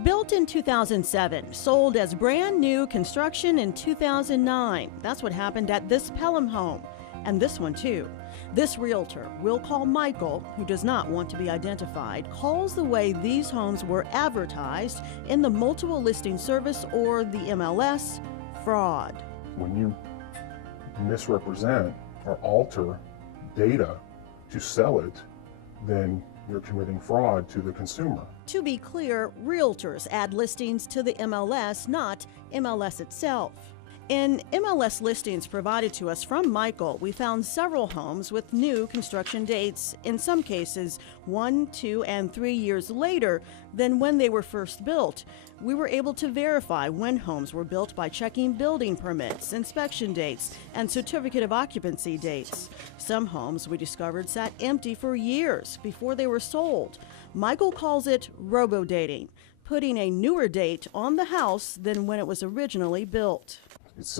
Built in 2007, sold as brand new construction in 2009. That's what happened at this Pelham home, and this one too. This realtor, we'll call Michael, who does not want to be identified, calls the way these homes were advertised in the multiple listing service, or the MLS, fraud. When you misrepresent or alter data to sell it, then you're committing fraud to the consumer. To be clear, realtors add listings to the MLS, not MLS itself. In MLS listings provided to us from Michael, we found several homes with new construction dates, in some cases 1, 2, and 3 years later than when they were first built. We were able to verify when homes were built by checking building permits, inspection dates, and certificate of occupancy dates. Some homes we discovered sat empty for years before they were sold. Michael calls it robo-dating, putting a newer date on the house than when it was originally built. It's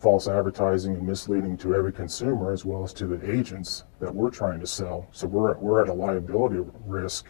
false advertising and misleading to every consumer as well as to the agents that we're trying to sell. So we're at a liability risk,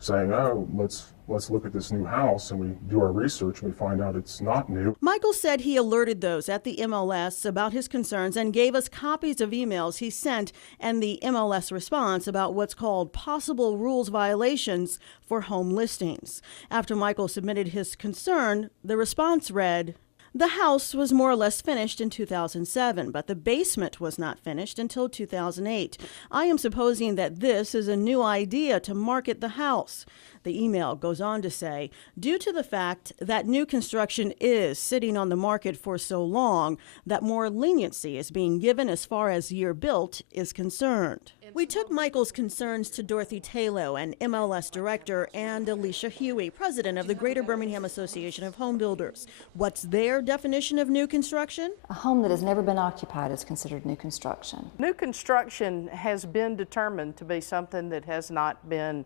saying, oh, let's look at this new house, and we do our research and we find out it's not new. Michael said he alerted those at the MLS about his concerns and gave us copies of emails he sent and the MLS response about what's called possible rules violations for home listings. After Michael submitted his concern, the response read, "The house was more or less finished in 2007, but the basement was not finished until 2008. I am supposing that this is a new idea to market the house." The email goes on to say, due to the fact that new construction is sitting on the market for so long, that more leniency is being given as far as year built is concerned. We took Michael's concerns to Dorothy Taylor, an MLS director, and Alicia Huey, president of the Greater Birmingham Association of Home Builders. What's their definition of new construction? A home that has never been occupied is considered new construction. New construction has been determined to be something that has not been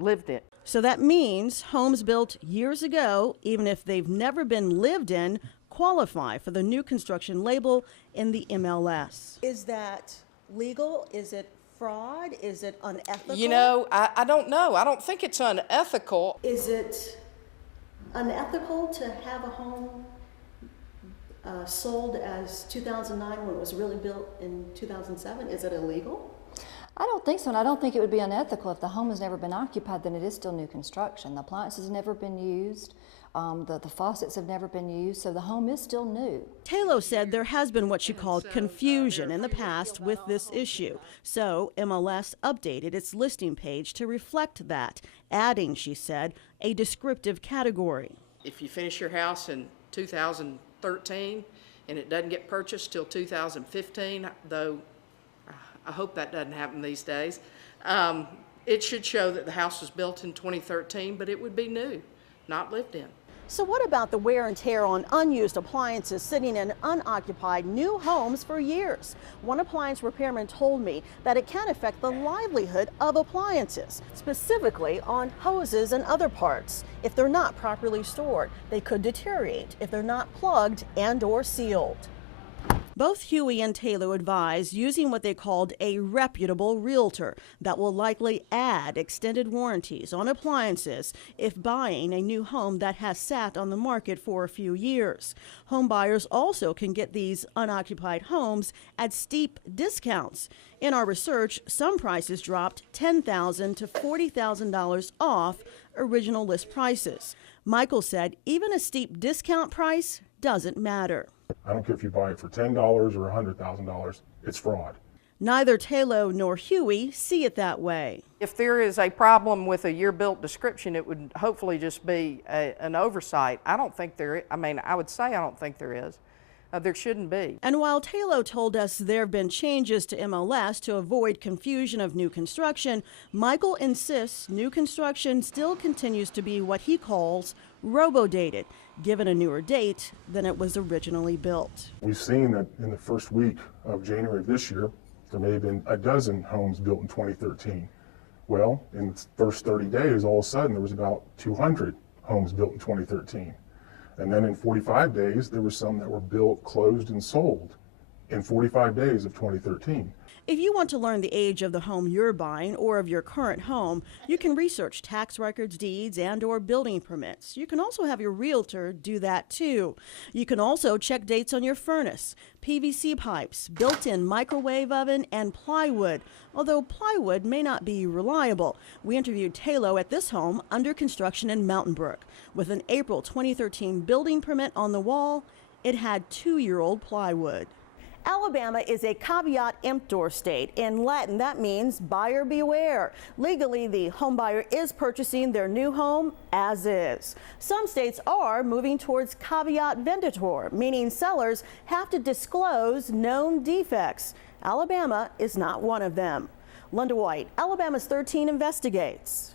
lived in. So that means homes built years ago, even if they've never been lived in, qualify for the new construction label in the MLS. Is that legal? Is it fraud? Is it unethical? You know, I don't know. I don't think it's unethical. Is it unethical to have a home sold as 2009 when it was really built in 2007? Is it illegal? I don't think so, and I don't think it would be unethical. If the home has never been occupied, then it is still new construction. The appliances have never been used, the faucets have never been used, so the home is still new. Taylor said there has been what she called confusion in the past with this issue. So MLS updated its listing page to reflect that, adding, she said, a descriptive category. If you finish your house in 2013 and it doesn't get purchased till 2015, though I hope that doesn't happen these days, it should show that the house was built in 2013, but it would be new, not lived in. So what about the wear and tear on unused appliances sitting in unoccupied new homes for years? One appliance repairman told me that it can affect the livelihood of appliances, specifically on hoses and other parts. If they're not properly stored, they could deteriorate if they're not plugged and/or sealed. Both Huey and Taylor advise using what they called a reputable realtor that will likely add extended warranties on appliances if buying a new home that has sat on the market for a few years. Home buyers also can get these unoccupied homes at steep discounts. In our research, some prices dropped $10,000 to $40,000 off original list prices. Michael said even a steep discount price doesn't matter. I don't care if you buy it for $10 or $100,000, it's fraud. Neither Taylor nor Huey see it that way. If there is a problem with a year-built description, it would hopefully just be an oversight. I don't think there is. I mean, I would say I don't think there is. There shouldn't be. And while Taylor told us there have been changes to MLS to avoid confusion of new construction, Michael insists new construction still continues to be what he calls robo-dated, given a newer date than it was originally built. We've seen that in the first week of January of this year, there may have been a dozen homes built in 2013. Well, in the first 30 days, all of a sudden, there was about 200 homes built in 2013. And then in 45 days, there were some that were built, closed, and sold in 45 days of 2013. If you want to learn the age of the home you're buying or of your current home, you can research tax records, deeds, and/or building permits. You can also have your realtor do that too. You can also check dates on your furnace, PVC pipes, built-in microwave oven, and plywood, although plywood may not be reliable. We interviewed Taylo at this home under construction in Mountain Brook. With an April 2013 building permit on the wall, it had 2-year-old plywood. Alabama is a caveat emptor state. In Latin, that means buyer beware. Legally, the home buyer is purchasing their new home as is. Some states are moving towards caveat venditor, meaning sellers have to disclose known defects. Alabama is not one of them. Linda White, Alabama's 13 investigates.